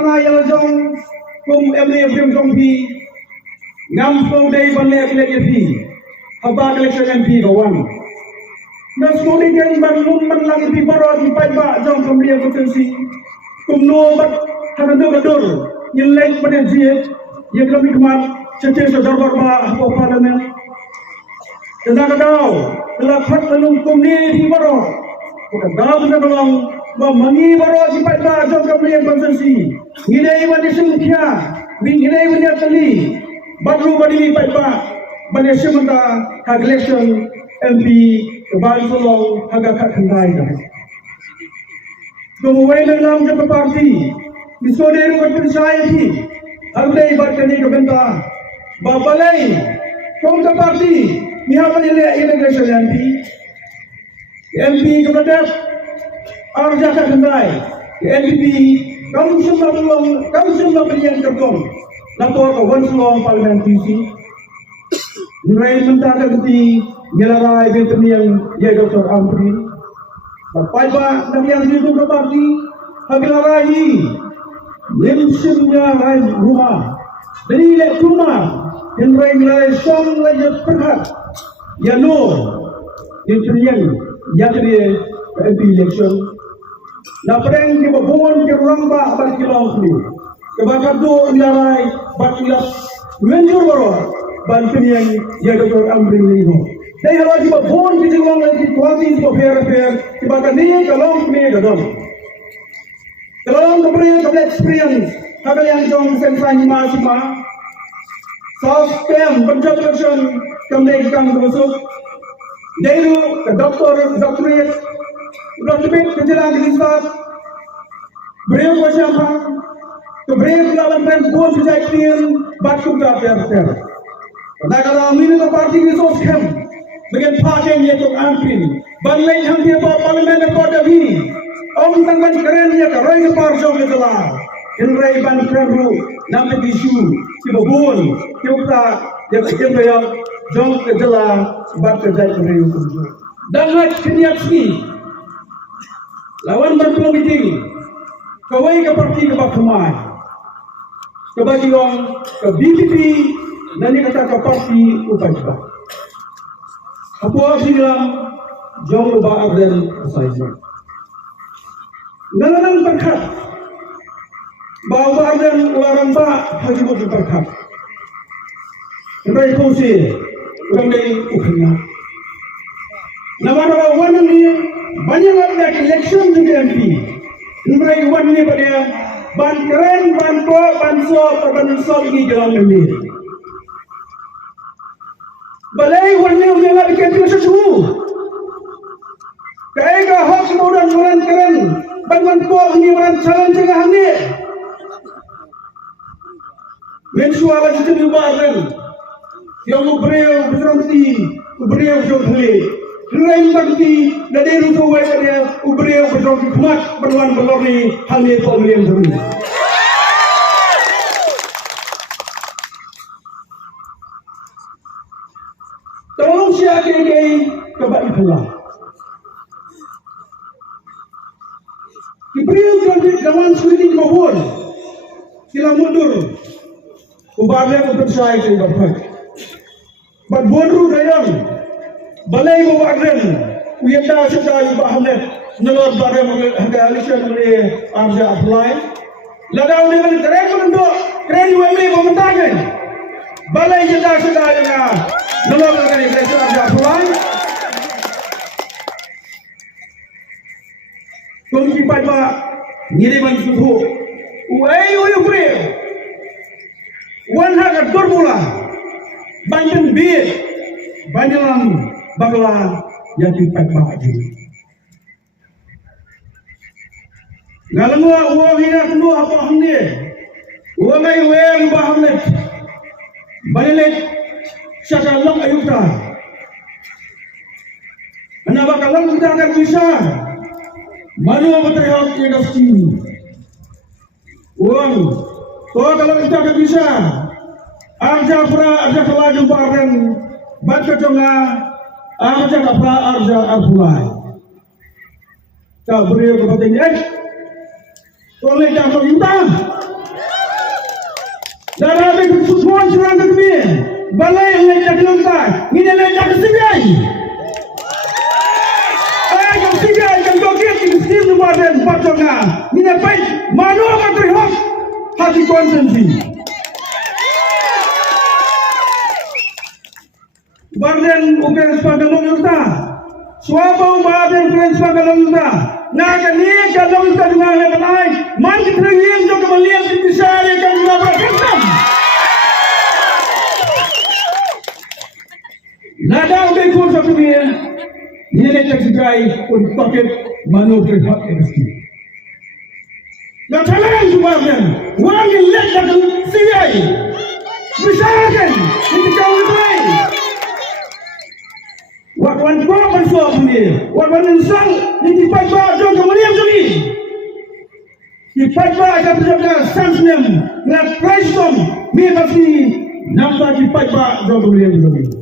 tanga yang jong kum emne brim jong pi ngam flow day banle elek pi haba election MP kawan nas mo ni kan ban lum man lang pi baro di pai ba jong kum dia potensi kum no bat hadan do gador yin lek pada jiet ye kami kemat cece darbar ba apa parlimen tanda kadau telah khat malum kum ni pi baro ko daw na belong ba mangi baro di pai ba jong kum dia potensi ngilai wan sungkya ngilai wan tali baru badi pai ba bani sementa hak election MP keban tolong agak kandai dah. Kemudian dalam jangka parti, misalnya ruang society, agak ibarat kini kebentar, babalai, jangka parti, ni apa ni election MP kepada arja kandai, NDP, kamu semua berian terkong, lapor kawan semua parlimen PC. Nilai mentara keti ngelarai betul yang ya Dr. Amri. Bapak ibu nak yang itu ke parti ngelarai lemsimnya rai rumah. Dari lek rumah ngelarai song lagi perhat. Ya no itu yang jadi MP election. Napreng ke babon ke ramba balik long ni. Kebakar tu ngelarai bakilas menjur baru. Bantuan yang ya Dr. Amri ni. Saya harus cuba phone kita ulang lagi kuasi cuba fair. Cuba kan ni kalau ni dalam. Kalau kita experience, kalau yang jom sensan masih South Camp Pencabutan kembali kita masuk. Dari doktorat kejelang riset beliau macam beliau lawan transport sejatian batuk tak ada. Dah kalau ini tu parti ni soskem, bagian parti ni tu ampin. Banlai yang dia bawa parlimen pada ni, orang tanggan keren dia kerai parti ni telah. Kerai ban keru, nampak isu, tiba bol, kita yang jom kejelah bat kerja kerai itu. Dan nak keniat ni, lawan berpeluang meeting, kawai ke parti ke Bakmai, ke Bagiong, ke BPP. Nanti kata ke parti upaya. Apa sih dalam jom ubah dan sahaja. Nalang berkat bawa dan orang tak haji buat berkat. Mereka kongsi orang lain ukhunya. Nama orang ni banyak lagi election juga MP. Mereka orang ni pada ban keren, ban pro, ban so ini dalam memilih. Balai warna yang ada kaitan sesuatu. Kaya hak kemudian keren, bangun kau ini orang calon cegah ni. Mensual aja tu dibawakan. Yang beriau berhenti, beriau berhenti. Lain berhenti, dari rusuh dia, beriau berhenti kuat berwan berlari hal ini pemilihan dulu. Tolong siapa yang kebalik pula. Beliau jadi zaman sulit mabur, sila mundur. Ubarnya kepercayaan itu berfak. Berboru dayang, balai mawakren. Uyanda sudah ibahamnya nelor barang mengalihkan oleh arja apply. Ladau dengan keren menunduk, keren UMA mementarkan. Balai jeda sudah dengan nelor dengan election arja apply. Kongsi pada ngiriman suhu. Uai beri. Wan hak atur mula. Banyak bir. Banyak bagla yang kita pakai. Galangwa uang hina kedua apa hamne. Uang ay uang bahamne. Balik syakalong ayuta. Anak bakalan kita akan bisa. Mana berteriak industri. Uang. Kau kalau kita akan bisa. Arja kelaju barang. Baca jonga. Arja kapra arja arfulai. Kau beri kepada ini. Oleh jatuh intang. semua serang kami. Balai yang nak dilontar, ini yang nak kesegai. Yang kesegai yang dokter di sistem luar dan patrongan. Ini baik, mana orang terhok hati konsensi. Barden ukran sebagai lolita, suapau barden ukran sebagai lolita. Naga ni kalau kita dengar lepas lain, mandi teringin juga melihat di besar yang kami lakukan. Nada udah ikut satu dia, dia nak tersegai untuk paket manuver hak energi. Yang terlalu sebabkan, orang yang letak siai, besarkan untuk kau lebih. Waktu kau bersuap ni, waktu insang yang dipakai jauh kemudian jadi, dipakai akan berjaga sansnya, nak presiden, ni pasti nampak dipakai jauh kemudian jadi.